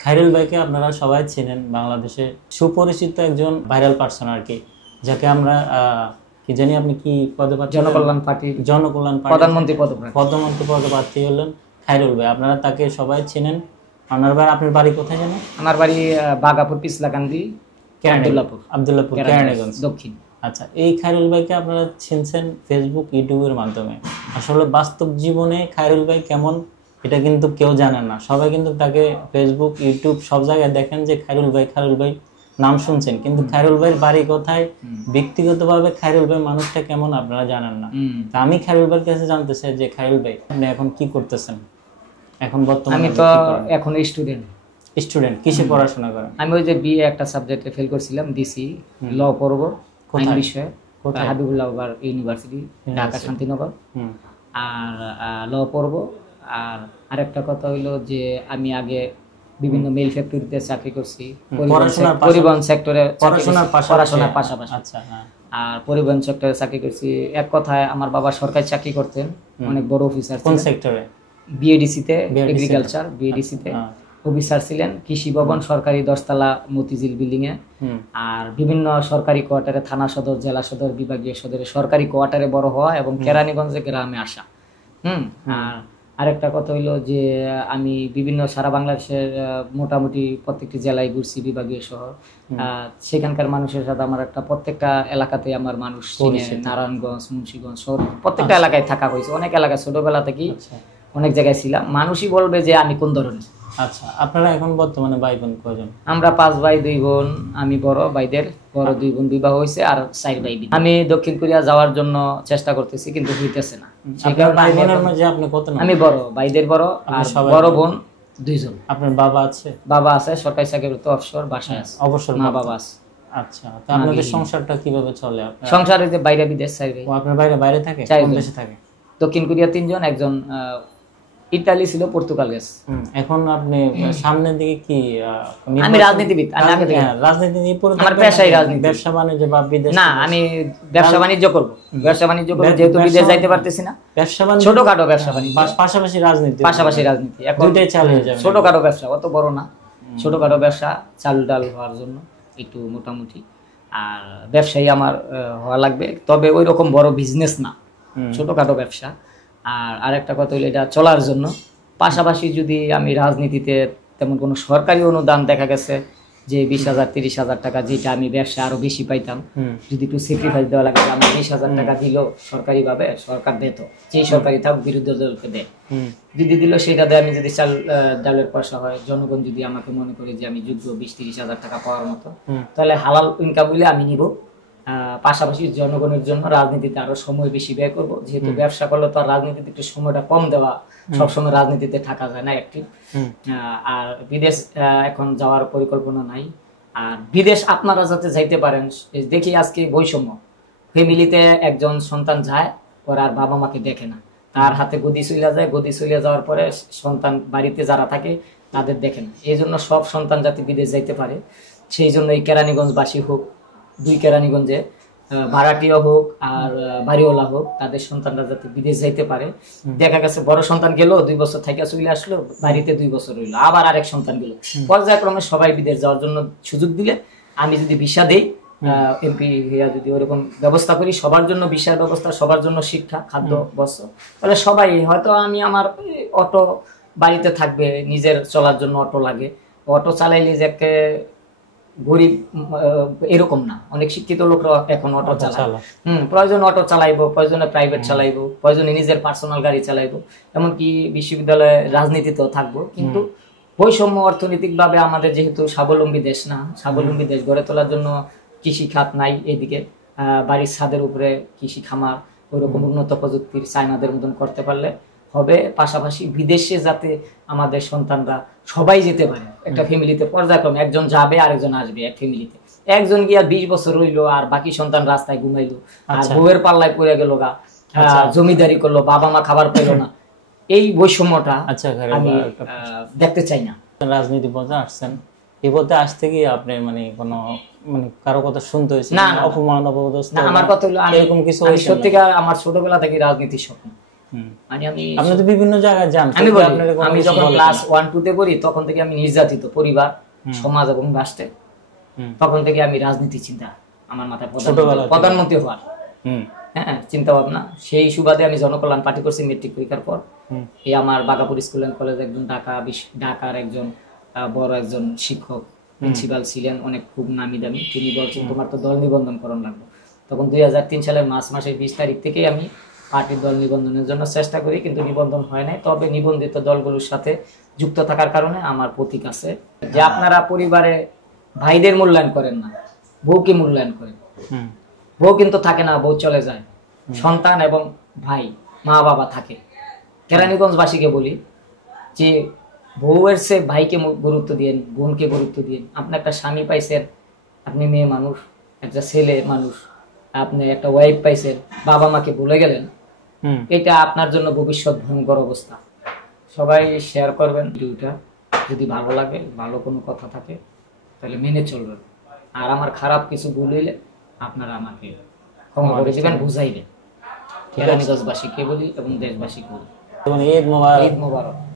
খায়রুল ভাইকে আপনারা সবাই চেনেন, বাংলাদেশে সুপরিচিত একজন ভাইরাল পার্সন আর কি, যাকে আমরা কি জানি আপনি কি পদপ্রার্থী, জনকল্যাণ পার্টি প্রধানমন্ত্রী পদপ্রার্থী হলেন খায়রুল ভাই। আপনারা তাকে সবাই চেনেন। আপনার বাড়ি কোথায় জানেন? আমার বাড়ি বাগাপুর পিছলাকান্দি, আব্দুল্লাহপুর কেরানীগঞ্জ দক্ষিণ। আচ্ছা, এই খায়রুল ভাইকে আপনারা চিনছেন ফেসবুক ইউটিউবের মাধ্যমে। আসলে বাস্তব জীবনে খায়রুল ভাই কেমন এটা কিন্তু কেউ জানেন না। সবাই কিন্তু তাকে ফেসবুক ইউটিউব সব জায়গায় দেখেন যে খায়রুল ভাই নাম শুনছেন, কিন্তু খায়রুল ভাইয়ের বাড়ি কোথায়, ব্যক্তিগতভাবে খায়রুল ভাই মানুষটা কেমন আপনারা জানেন না। তা আমি খায়রুল ভাইয়ের কাছে জানতে চাই যে খায়রুল ভাই আপনি এখন কি করতেছেন? এখন বর্তমানে আমি তো এখন স্টুডেন্ট। কিসে পড়াশোনা করেন? আমি ওই যে বিএ একটা সাবজেক্টে ফেল করছিলাম, দিছি ল পড়ব আইন বিষয়ে, হাবিবুল্লাহ ইউনিভার্সিটি ঢাকা শান্তিনগর, আর ল পড়ব। আর আরেকটা কথা হইলো যে আমি আগে বিভিন্ন মেল ফ্যাক্টরিতে চাকরি করছি, পরিবহন সেক্টরে পড়াশোনার পাশাপাশি। আচ্ছা, আর পরিবহন সেক্টরে চাকরি করছি। এক কথায় আমার বাবা সরকারি চাকরি করতেন, অনেক বড় অফিসার। কোন সেক্টরে? বিএডিসিতে, এগ্রিকালচার বিএডিসিতে অফিসার ছিলেন। কৃষি ভবন সরকারি 10 তলা মতিঝিল বিল্ডিং এ। আর বিভিন্ন সরকারি কোয়ার্টারে, থানা সদর, জেলা সদর, বিভাগীয় সদরে, সরকারি কোয়ার্টারে বড় হওয়া এবং কেরানীগঞ্জে গ্রামে আসা। আর আরেকটা কথা হইলো যে আমি বিভিন্ন সারা বাংলাদেশের মোটামুটি প্রত্যেকটি জেলায় ঘুরছি, বিভাগীয় শহর। সেখানকার মানুষের সাথে আমার একটা প্রত্যেকটা এলাকাতে আমার মানুষ চিনে, নারায়ণগঞ্জ, মুন্সিগঞ্জ শহর প্রত্যেকটা এলাকায় থাকা হয়েছে। অনেক এলাকায় ছোটবেলা থেকেই অনেক জায়গায় ছিলাম। মানুষই বলবে যে আমি কোন ধরনের। আচ্ছা, আপনারা এখন বর্তমানে ভাই বোন কয়জন? আমরা 5 ভাই 2 বোন। আমি বড়, ভাইদের বড় 2 বোন বিবাহ হয়েছে, আর 4 ভাই। আমি দক্ষিণ কোরিয়া যাওয়ার জন্য চেষ্টা করতেছি, কিন্তু হইতেছে না। ভাই বোনের মাঝে আপনি কত? আমি বড়, ভাইদের বড়, আর বড় বোন 2 জন। আপনার বাবা আছে? বাবা আছে, সরকারি চাকরিরত অবসর, বাসায় আছে। অবসর মা বাবা আছে। আচ্ছা, তো আপনাদের সংসারটা কিভাবে চলে? সংসারে যে বাইরে বিদেশ চাইবে। আপনার বাইরে থাকে? কোন দেশে থাকে? দক্ষিণ কোরিয়া 3 জন, একজন ইতালি ছিল, পর্তুগাল গেছে। এখন আপনি সামনের দিকে কি? আমি রাজনীতিবিদ। আমি আগে থেকে রাজনীতি নিয়ে পড়ে, আমার পেশাই রাজনীতি। ব্যবসা বাণিজ্য বা বিদেশ? না, আমি ব্যবসা বাণিজ্য করব। যেহেতু বিদেশ যাইতে পারতেছি না। ব্যবসা বাণিজ্য, ছোটখাটো ব্যবসা বাণিজ্য, পাশাপাশি রাজনীতি। এখন দুইটাই চালু হয়ে যাবে। ছোটখাটো ব্যবসা, অত বড় না, ছোটখাটো ব্যবসা চাল ডাল হওয়ার জন্য একটু মোটামুটি। আর ব্যবসায়ী আমার হওয়া লাগবে, তবে ওই রকম বড় বিজনেস না, ছোটখাটো ব্যবসা। আর আরেকটা কথা হলো, এটা চলার জন্য পাশাপাশি যদি আমি রাজনীতিতে তেমন কোনো সরকারি অনুদান দেখা গেছে যে 20,000 30,000 টাকা, যেটা আমি ব্যবসা আরো বেশি পাইতাম, যদি একটু স্যাক্রিফাইস দেওয়া লাগে, আমার 20,000 টাকা দিল সরকারি ভাবে, সরকার দিত, যেই সরকারি থাক বিরোধী দলকে দেয়, যদি দিল সেটা দিয়ে আমি যদি চাল ডালের পয়সা হয়, জনগণ যদি আমাকে মনে করে যে আমি যোগ্য 20-30,000 টাকা পাওয়ার মতো, তাহলে হালাল ইনকাম হইলে আমি নিব। পাশাপাশি জনগণের জন্য রাজনীতিতে আরো সময় বেশি ব্যয় করব, যেহেতু ব্যবসা করলে তো আর রাজনীতিতে একটু সময়টা কম দেওয়া, সবসময় রাজনীতিতে থাকা যায় না অ্যাক্টিভ। আর বিদেশ এখন যাওয়ার পরিকল্পনা নাই। আর বিদেশ আপনারা যাতে যাইতে পারেন, দেখি আজকে বৈষম্য, ফ্যামিলিতে একজন সন্তান যায়, ওরা আর বাবা মাকে দেখে না, তার হাতে গদি চলে যায়, গদি চলে যাওয়ার পরে সন্তান বাড়িতে যারা থাকে তাদের দেখে না। এই জন্য সব সন্তান যাতে বিদেশ যাইতে পারে, সেই জন্য এই কেরানীগঞ্জবাসী হোক, 2 কেরানীগঞ্জে ভাড়াটিয়া হোক আর বাড়িওয়ালা হোক, তাদের সন্তানরা যাতে বিদেশ যাইতে পারে। দেখা গেছে বড় সন্তান গেল, 2 বছর থেকে চলে আসলো, বাড়িতে 2 বছর রইলো, আবার আরেক সন্তান গেল, পর্যায়ক্রমে সবাই বিদেশ যাওয়ার জন্য সুযোগ দিলে, আমি যদি ভিসা দেই, এমপি হইয়া যদি ওরকম ব্যবস্থা করি, সবার জন্য ভিসার ব্যবস্থা, সবার জন্য শিক্ষা, খাদ্য, বস্ত্র, তাহলে সবাই হয়তো, আমি আমার অটো বাড়িতে থাকবে, নিজের চলার জন্য অটো লাগে, অটো চালাইলে যে গরিব এরকম না, অনেক শিক্ষিত লোকরা এখন অটো চালায়। প্রয়োজন অটো চালাইবো, প্রয়োজনে প্রাইভেট চালাইবো, প্রয়োজনে নিজের পার্সোনাল গাড়ি চালাইবো, এমনকি বিশ্ববিদ্যালয়ে রাজনীতিতেও থাকবো। কিন্তু বৈষম্য অর্থনৈতিক ভাবে আমাদের যেহেতু স্বাবলম্বী দেশ না, স্বাবলম্বী দেশ গড়ে তোলার জন্য কৃষি খাত নাই এদিকে, বাড়ির ছাদের উপরে কৃষি খামার ওইরকম উন্নত প্রযুক্তির চায়নাদের মতন করতে পারলে হবে। পাশাপাশি বিদেশে যাতে আমাদের সন্তানরা সবাই যেতে পারে, একটা ফ্যামিলিতে পর্যায়ক্রমে একজন যাবে আরেকজন আসবে, এক ফ্যামিলিতে একজন গিয়া 20 বছর রইলো, আর বাকি সন্তান রাস্তায় ঘুমাইলো, আর বউয়ের পাল্লায় পড়ে গেল গা, জমিদারি করলো, বাবা মা খাবার পেলো না, এই বৈষম্যটা আমি দেখতে চাই না। রাজনীতি পথে আসছেন, এই পথে আসতে গিয়ে আপনি মানে কোনো কারো কথা শুনতে হয়েছে? না, অপমান অপদস্থ? আমার কথা হলো, এরকম কিছু সত্যিকার আমার ছোটবেলা থেকে রাজনীতির স্বপ্ন, মানে আপনি তো বিভিন্ন জায়গায় যান, আমি কেউ বলি, আপনার কোনো আমি কিছু যখন বলে ক্লাস কিনা? 1 2 তে পড়ি তখন থেকে আমি নির্যাতিত, পরিবার, সমাজ এবং রাষ্ট্রে। তখন থেকে আমি রাজনীতি চিন্তা আমার মাথায়, প্রধানমন্ত্রী হওয়ার হ্যাঁ চিন্তা ভাবনা। সেই সুবাদে আমি জনকল্যাণ পার্টি করছি মেট্রিক পরীক্ষার পর। এই আমার বাগাপুর স্কুল এন্ড কলেজ একজন ঢাকার একজন বড় একজন শিক্ষক প্রিন্সিপাল ছিলেন, অনেক খুব নামি দামি। তিনি বলছেন তোমার তো দল নিবন্ধন করণ লাগবে। তখন 2003 সালের মার্চ মাসের 20 তারিখ থেকেই আমি পার্টির দল নিবন্ধনের জন্য চেষ্টা করি, কিন্তু নিবন্ধন হয় নাই। তবে নিবন্ধিত দলগুলোর সাথে যুক্ত থাকার কারণে আমার প্রতীক আছে। যে আপনারা পরিবারে ভাইদের মূল্যায়ন করেন না, বউকে মূল্যায়ন করেন। বউ কিন্তু থাকে না, বউ চলে যায়। সন্তান এবং ভাই, মা বাবা থাকে। কেরানীগঞ্জবাসীকে বলি যে বউয়ের চেয়ে ভাইকে গুরুত্ব দিন, বোনকে গুরুত্ব দিন। আপনি একটা স্বামী পাইছেন, আপনি মেয়ে মানুষ, একটা ছেলে মানুষ, আপনি একটা ওয়াইফ পাইছেন, বাবা মাকে ভুলে গেলেন, এটা আপনার জন্য ভবিষ্যৎ ভয়ঙ্কর অবস্থা। সবাই শেয়ার করবেন ভিডিওটা, যদি ভালো লাগে, ভালো কোনো কথা থাকে তাহলে মেনে চলবেন। আর আমার খারাপ কিছু ভুল হইলে আপনারা আমাকে ক্ষমা করে দিবেন, বুঝাইবেন। কেরানীগঞ্জবাসীকে বলি এবং দেশবাসীকে বলি, ঈদ মোবারক। ঈদ মোবারক।